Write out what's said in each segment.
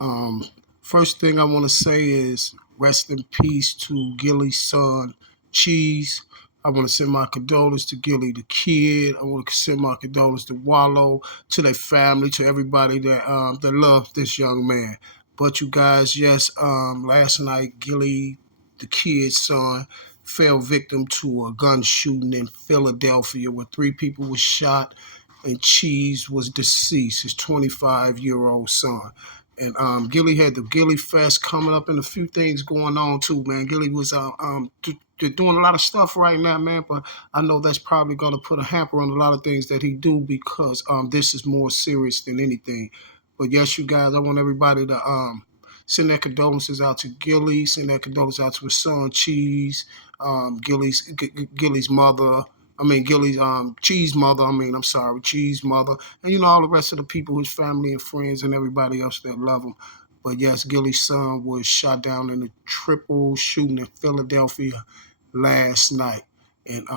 Um, First thing I want to say is rest in peace to Gillie's son, Cheese. I want to send my condolences to Gillie the kid. I want to send my condolences to Wallow, to their family, to everybody that loved this young man. But you guys, yes, last night Gillie the kid's son fell victim to a gun shooting in Philadelphia where three people were shot and Cheese was deceased, his 25-year-old son. And Gillie had the Gillie Fest coming up and a few things going on too, man. Gillie was doing a lot of stuff right now, man, but I know that's probably going to put a hamper on a lot of things that he do because this is more serious than anything. But yes, you guys, I want everybody to send their condolences out to Gillie, send their condolences out to his son Cheese, Gillie's mother. Gillie's Cheese mother. I'm sorry, Cheese mother, and all the rest of the people, his family and friends, and everybody else that love him. But yes, Gillie's son was shot down in a triple shooting in Philadelphia last night, and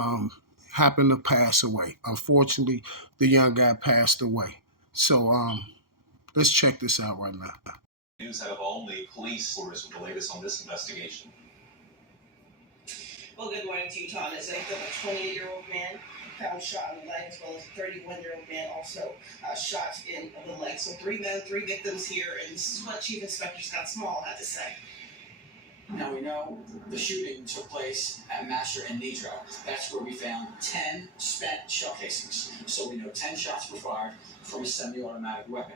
happened to pass away. Unfortunately, the young guy passed away. So let's check this out right now. News out of Olney police source with the latest on this investigation. Well, good morning to you, Thomas. I think a 28-year-old man found shot in the leg, as well as a 31-year-old man also shot in the leg. So 3 men, 3 victims here, and this is what Chief Inspector Scott Small had to say. Now we know the shooting took place at Master and Nitro. That's where we found 10 spent shell casings. So we know 10 shots were fired from a semi-automatic weapon.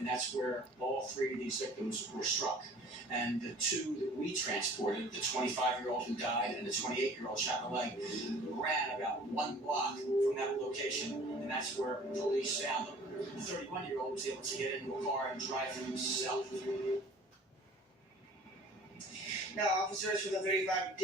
And that's where all 3 of these victims were struck. And the 2 that we transported, the 25-year-old who died and the 28-year-old shot in the leg, ran about 1 block from that location, and that's where police found them. The 31-year-old was able to get into a car and drive himself. Now, officers from the 35th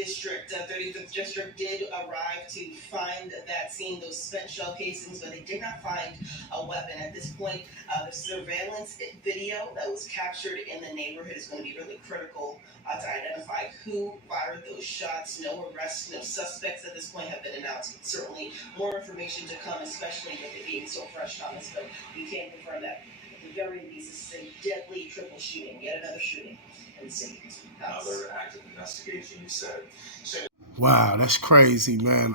District did arrive to find that scene, those spent shell casings, but they did not find a weapon. At this point, the surveillance video that was captured in the neighborhood is going to be really critical to identify who fired those shots. No arrests, no suspects at this point have been announced. Certainly more information to come, especially with it being so fresh, Thomas, but we can confirm that at the very least, this is a deadly triple shooting, yet another shooting. Another active investigation, you said. Wow, that's crazy, man.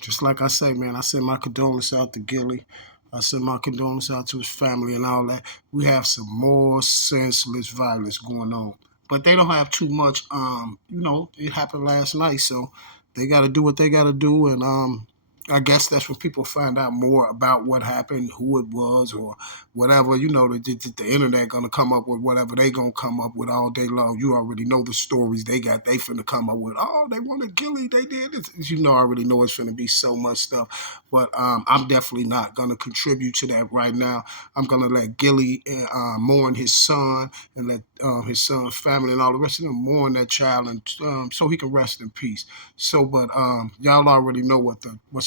Just like I say, man, I send my condolences out to Gillie. I send my condolences out to his family and all that. We have some more senseless violence going on. But they don't have too much, it happened last night, so they got to do what they got to do. And I guess that's when people find out more about what happened, who it was, or whatever. The internet going to come up with whatever they going to come up with all day long. You already know the stories they got. They finna come up with, oh, they wanted Gillie, they did this. I already know it's finna be so much stuff. But I'm definitely not going to contribute to that right now. I'm going to let Gillie mourn his son and let his son's family and all the rest of them mourn that child, and so he can rest in peace. So, but y'all already know what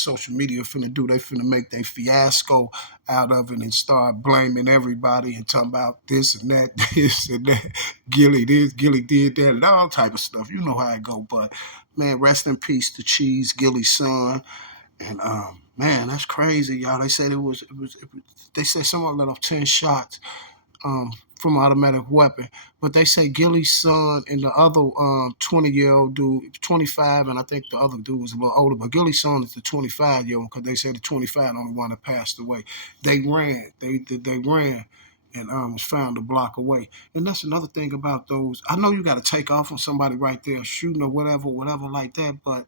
social media finna do. They finna make their fiasco out of it and start blaming everybody and talking about this and that, this and that. Gillie this, Gillie did that, and all type of stuff. You know how it go. But man, rest in peace to Cheese, Gillie's son. And man, that's crazy, y'all. They said it was. They said someone let off 10 shots from an automatic weapon. But they say Gillie's son and the other 20-year-old dude, 25, and I think the other dude was a little older, but Gillie's son is the 25-year-old because they said the 25 only one that passed away. They ran. They ran and was found a block away. And that's another thing about those. I know you got to take off on somebody right there shooting or whatever like that, but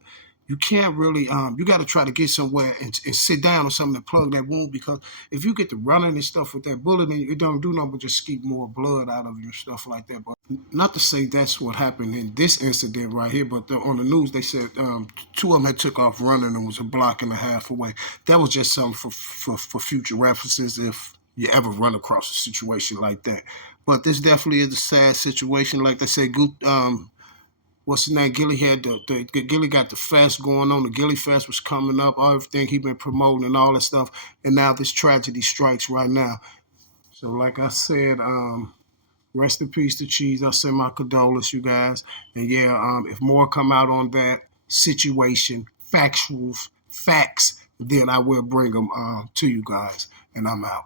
you can't really, you got to try to get somewhere and sit down or something to plug that wound, because if you get to running and stuff with that bullet, and it don't do nothing but just keep more blood out of you and stuff like that. But not to say that's what happened in this incident right here, but on the news they said 2 of them had took off running and was a block and a half away. That was just something for future references if you ever run across a situation like that. But this definitely is a sad situation. Like they say, what's his name? Gillie had Gillie got the fest going on. The Gillie Fest was coming up. Everything he been promoting and all that stuff. And now this tragedy strikes right now. So like I said, rest in peace to Cheese. I send my condolences, you guys. And yeah, if more come out on that situation, facts, then I will bring them to you guys. And I'm out.